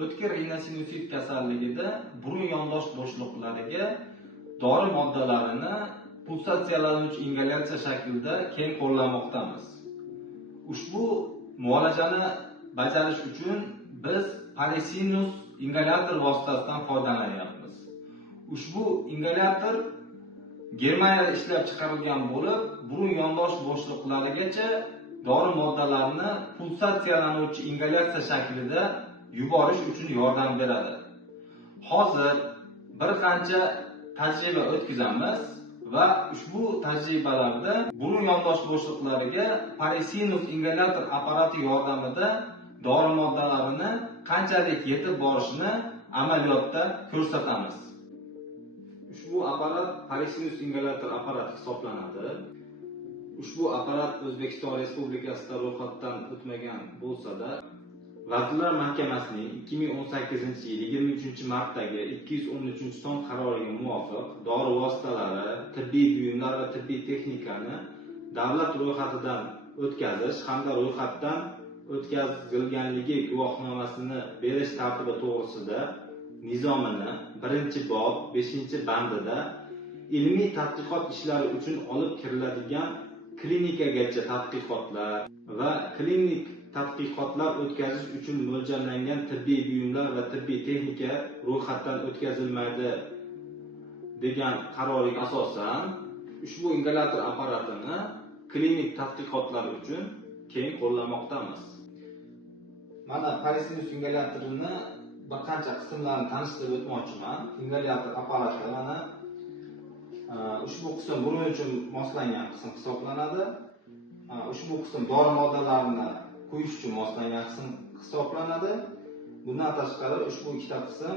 O'tkir rinosinusit kasalligida burun yondosh bo'shliqlariga dori moddalarini pulsatsiyalanuvchi ingalyatsiya shaklida keng qo'llamoqdamiz. Ushbu muolajani bajarish uchun biz Parisinus ingalyator vositasidan foydalanyapmiz. Ushbu ingalyator Germaniyada ishlab chiqarilgan bo'lib, burun yondosh bo'shliqlarigacha dori moddalarini pulsatsiyalanuvchi ingalyatsiya shaklida yuborish uchun yordam beradi. Hozir bir qancha tajriba o'tkazamiz va ushbu tajribalarda burun yondosh bo'shliqlariga Parisinus ingalyator apparati yordamida dori moddalarini qanchalik yetib borishini amaliyotda ko'rsatamiz. Ushbu apparat Parisinus ingalyator apparati hisoblanadi. Ushbu apparat O'zbekiston Respublikasida ro'yxatdan o'tmagan bo'lsa-da, Vazirlar Mahkamasining 2018-yil 23-martdagi 213-son qaroriga muvofiq dori vositalari, tibbiy buyumlar va tibbiy texnikani davlat ro'yxatidan o'tkazish hamda ro'yxatdan o'tkazilganligi guvohnomasini berish tartibi to'g'risida nizomini 1-bob 5-bandida ilmiy tadqiqot ishlari uchun olib kiriladigan klinikagacha tadqiqotlar va klinik tadqiqotlar o'tkazish uchun mo'ljallangan tibbiy buyumlar va tibbiy texnika ro'yxatdan o'tkazilmaydi degan qarorga asosan ushbu ingalyator apparatini klinik tadqiqotlar uchun keng qo'llamoqdamiz. Mana Parisinus ingalyatorini bir qancha qismlarini tanishtirib o'tmoqchiman. Ingalyator apparati mana ushbu qism burun uchun moslangan qism hisoblanadi. Ushbu qism dori moddalarini quyish uchun moslangan qism hisoblanadi. Bundan tashqari ushbu ikkita qism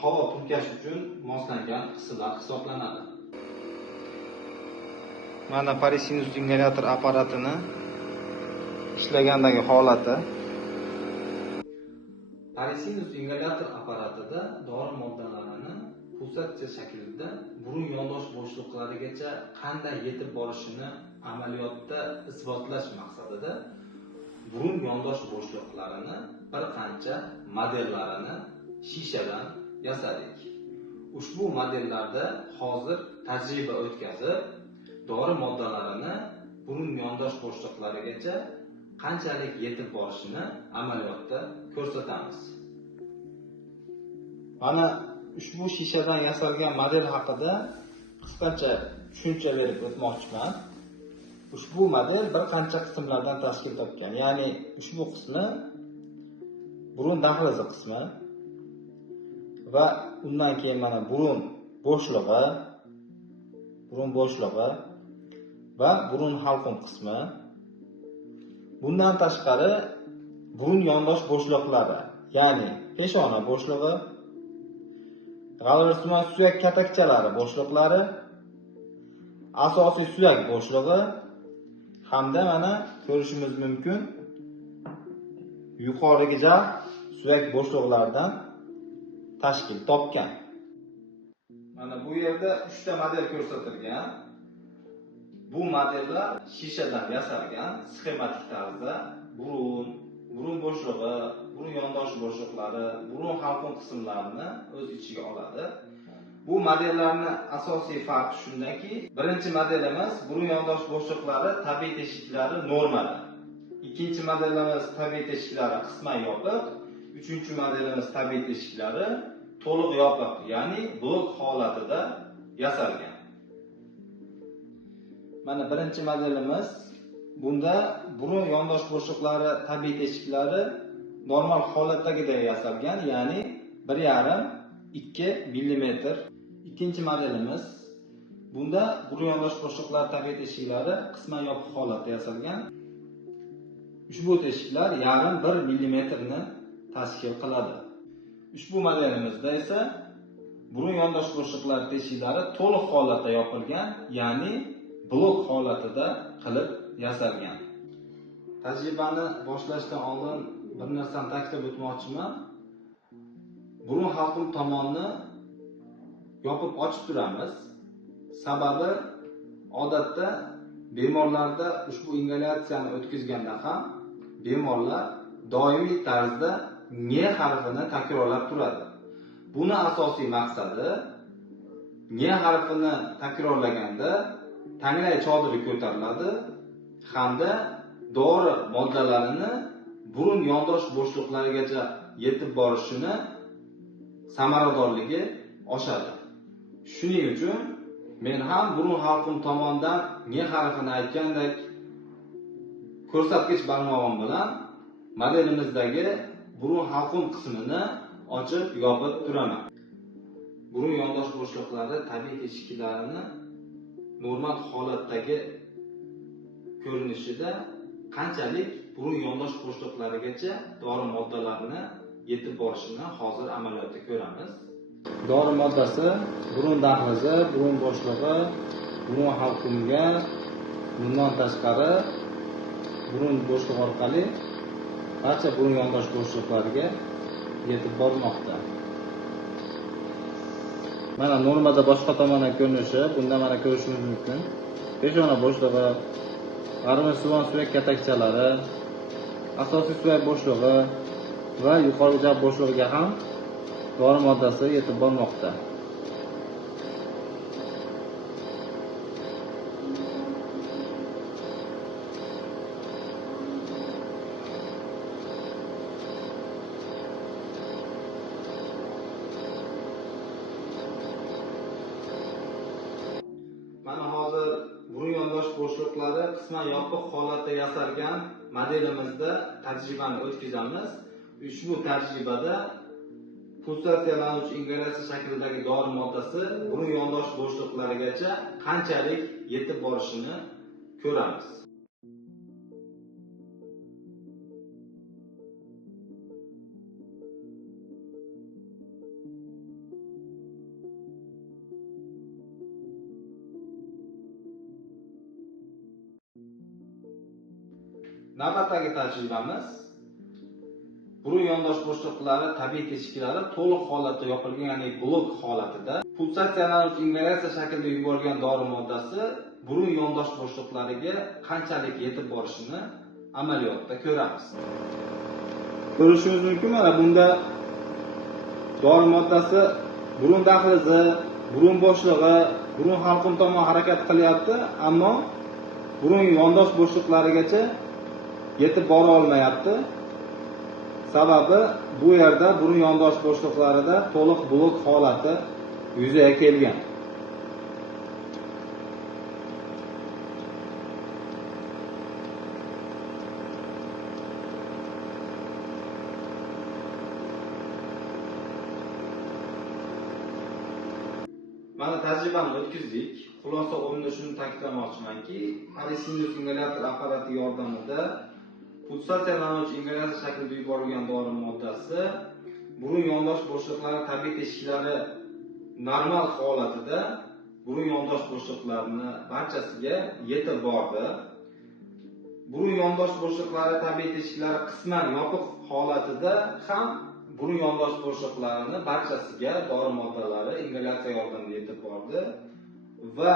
havo purkash uchun moslangan qismlar hisoblanadi. Mana Parisinus ingalyator apparatini ishlagandagi holati. Parisinus ingalyator apparatida dori moddalarini pulsatsiya shaklida burun yondosh bo'shliqlarigacha qanday yetib borishini amaliyotda isbotlash maqsadida burun yondosh bo'shliqlarini bir qancha modellarini shishadan yasadik. Ushbu modellarda hozir tajriba o'tkazib, dori moddalarini burun yondosh bo'shliqlarigacha qanchalik yetib borishini amaliyotda ko'rsatamiz. Mana ushbu shishadan yasalgan model haqida qisqacha tushuncha berib o'tmoqchiman. Ushbu model bir qancha qismlardan tashkil topgan. Ya'ni ushbu qismi burun dahlizi qismi va undan keyin mana burun bo'shlig'i va burun halqum qismi. Bundan tashqari burun yondosh bo'shliqlari, ya'ni peshona bo'shlig'i, g'alvirsimon suyak katakchalari bo'shliqlari, asosiy suyak bo'shlig'i hamda mana ko'rishimiz mumkin yuqorigacha suyak bo'shliqlaridan tashkil topgan. Mana bu yerda 3 ta model ko'rsatilgan. Bu modellar shishadan yasalgan, sxematik tarzda burun bo'shlig'i, burun yondosh bo'shliqlari, burun halqum qismlarini o'z ichiga oladi. Bu modellarning asosiy farqi shundaki, birinchi modelimiz burun yondosh bo'shliqlari tabiiy teshiklari normada. Ikkinchi modelimiz tabiiy teshiklari qisman yopiq, uchinchi modelimiz tabiiy teshiklari to'liq yopiq, ya'ni blok holatida yasalgan. Mana birinchi modelimiz, bunda burun yondosh bo'shliqlari tabiiy teshiklari normal holatdagidek yasalgan, ya'ni 1,5-2 mm. Ikkinchi modelimiz, bunda burun yondosh bo'shliqlar tabiiy teshiklari qisman yopiq holatda yasalgan. Ushbu teshiklar 0,5-1 mm ni tashkil qiladi. Ushbu modelimizda esa burun yondosh bo'shliqlar teshiklari to'liq holatda yopilgan, ya'ni blok holatida qilib yasalgan. Tajribani boshlashdan oldin bir narsani ta'kidlab o'tmoqchiman. Burun halqum tomonni yopib ochib turamiz. Sababi odatda bemorlarda ushbu ingalyatsiyani o'tkazganda ham bemorlar doimiy tarzda N harfini takrorlab turadi. Buni asosiy maqsadi N harfini takrorlaganda tanglay chodiri ko'tariladi hamda dori moddalarini burun yondosh bo'shliqlarigacha yetib borishini samaradorligi oshadi. Shuning uchun men ham burun halqum tomonidan N harfini aytgandek ko'rsatkich barmog'im bilan modelimizdagi burun halqum qismini ochib yopib turaman. Burun yondosh bo'shliqlari tabiiy teshiklarini normal holatdagi ko'rinishida qanchalik burun yondosh bo'shliqlarigacha dori moddalarini yetib borishini hozir amaliyotda ko'ramiz. Dori moddasi burun dahlizi, burun bo'shlig'i, burun halqumga, bundan tashqari burun bo'shlig'i orqali barcha burun yondosh bo'shliqlariga yetib bormoqda. Mana normada boshqa tomondan ko'rinishi, bunda mana ko'rishingiz mumkin. Peshona bo'shlig'i, g'arbiy suvon suyak katakchalari, asosiy suyak bo'shlig'i va yuqori jab bo'shlig'iga ham dori moddasi yetib bormoqda. Mana hozir burun yondosh bo'shliqlari qisman yopiq holatda yasalgan modelimizda tajribani o'tkazamiz. Ushbu tajribada pulsatsiyalanuvchi ingalyatsiya shaklidagi dori moddasi burun yondosh bo'shliqlarigacha qanchalik yetib borishini ko'ramiz. Navbatdagi tajribamiz burun yondosh bo'shliqlari tabiiy teshiklari to'liq holatda yopilgan, ya'ni blok holatida pulsatsiyalanuvchi ingalyatsiya shaklida yuborilgan dori moddasi burun yondosh bo'shliqlariga qanchalik yetib borishini amaliyotda ko'ramiz. Ko'rishingiz mumkin, mana bunda dori moddasi burun dahlizi, burun bo'shlig'i, burun halqum tomon harakat qilyapti, ammo burun yondosh bo'shliqlarigacha yetib bora olmayapti. Sababi bu yerda burun yondosh bo'shliqlarida to'liq blok holati yuzaga kelgan. Mana tajribani o'tkazdik. Xulosa o'rnida shuni ta'kidlamoqchimanki, Parisinus ingalyator apparati yordamida pulsatsiyalanuvchi ingalyatsiya shaklida yuborilgan dori moddasi burun yondosh bo'shliqlari tabiiy teshiklari normal holatida burun yondosh bo'shliqlarini barchasiga yetib bordi. Burun yondosh bo'shliqlari tabiiy teshiklari qisman yopiq holatida ham burun yondosh bo'shliqlarini barchasiga dori moddalari ingalyatsiya yordamida yetib bordi. Va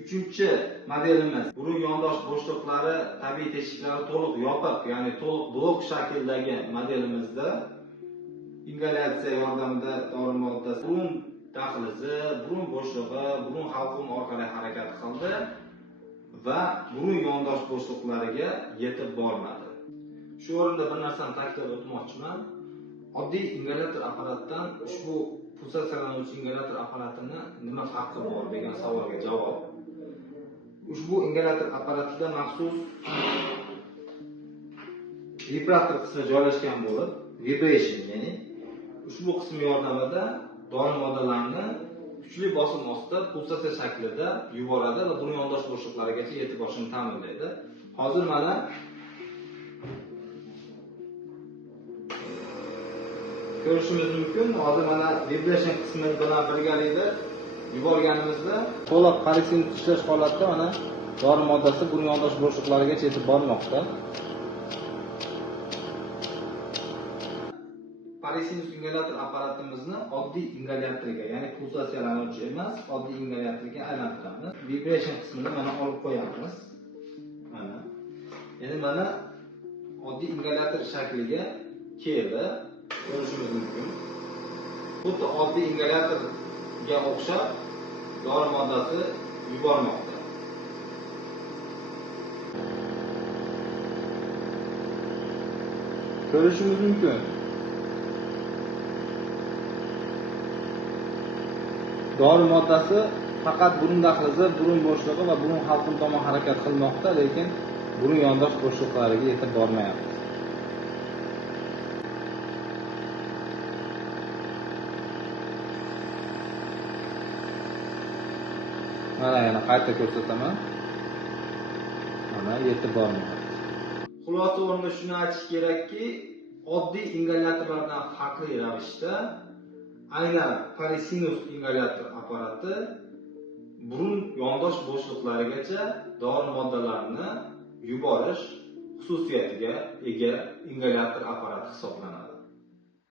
uchinchi modelimiz burun yondosh bo'shliqlari tabiiy teshiklari to'liq yopiq, ya'ni to'liq blok shakldagi modelimizda ingalyatsiya yordamida dori moddasi burun dahlizi, burun bo'shlig'i, burun halqum orqali harakat qildi va burun yondosh bo'shliqlariga yetib bormadi. Shu o'rinda bir narsani ta'kidlab o'tmoqchiman. Oddiy ingalyator apparatidan ushbu pulsatsiyalanuvchi ingalyator apparatini nima farqi bor degan savolga javob. Ushbu ingalyator apparatida maxsus vibrator qismi joylashgan bo'lib, vibration, ya'ni ushbu qism yordamida dori moddalarini kuchli bosim ostida pulsatsiya shaklida yuboradi va burun yondosh bo'shliqlarigacha yetib borishini ta'minlaydi. Hozir mana ko'rishimiz mumkin. Hozir mana vibration qismi bilan birgalikda yuborganimizda to'liq Parisinus ishlash holatda mana dori moddasi burun yondosh bo'shliqlarigacha yetib bormoqda. Parisinus ingalyator apparatimizni oddiy ingalyatorga, ya'ni pulsatsiyalanuvchi emas, oddiy ingalyatorga aylantiramiz. Vibration qismini mana olib qo'yamiz. Mana. Endi mana oddiy ingalyator shakliga keldi. Ko'rishimiz mumkin. Xuddi oddiy ingalyatorga o'xshab dori moddasi yubormoqda. Ko'rishimiz mumkin. Dori moddasi faqat burun dahlizi, burun bo'shlig'i va burun halqum tomon harakat qilmoqda, lekin burun yondosh bo'shliqlariga yetib bormayapti. Mana yana qayta ko'rsataman. Mana yetib bormayapti. Xulosa o'rnida shuni aytish kerakki, oddiy ingalyatorlardan farqli ravishda aynan Parisinus ingalyator apparati burun yondosh bo'shliqlarigacha dori moddalarini yuborish xususiyatiga ega ingalyator apparati hisoblanadi.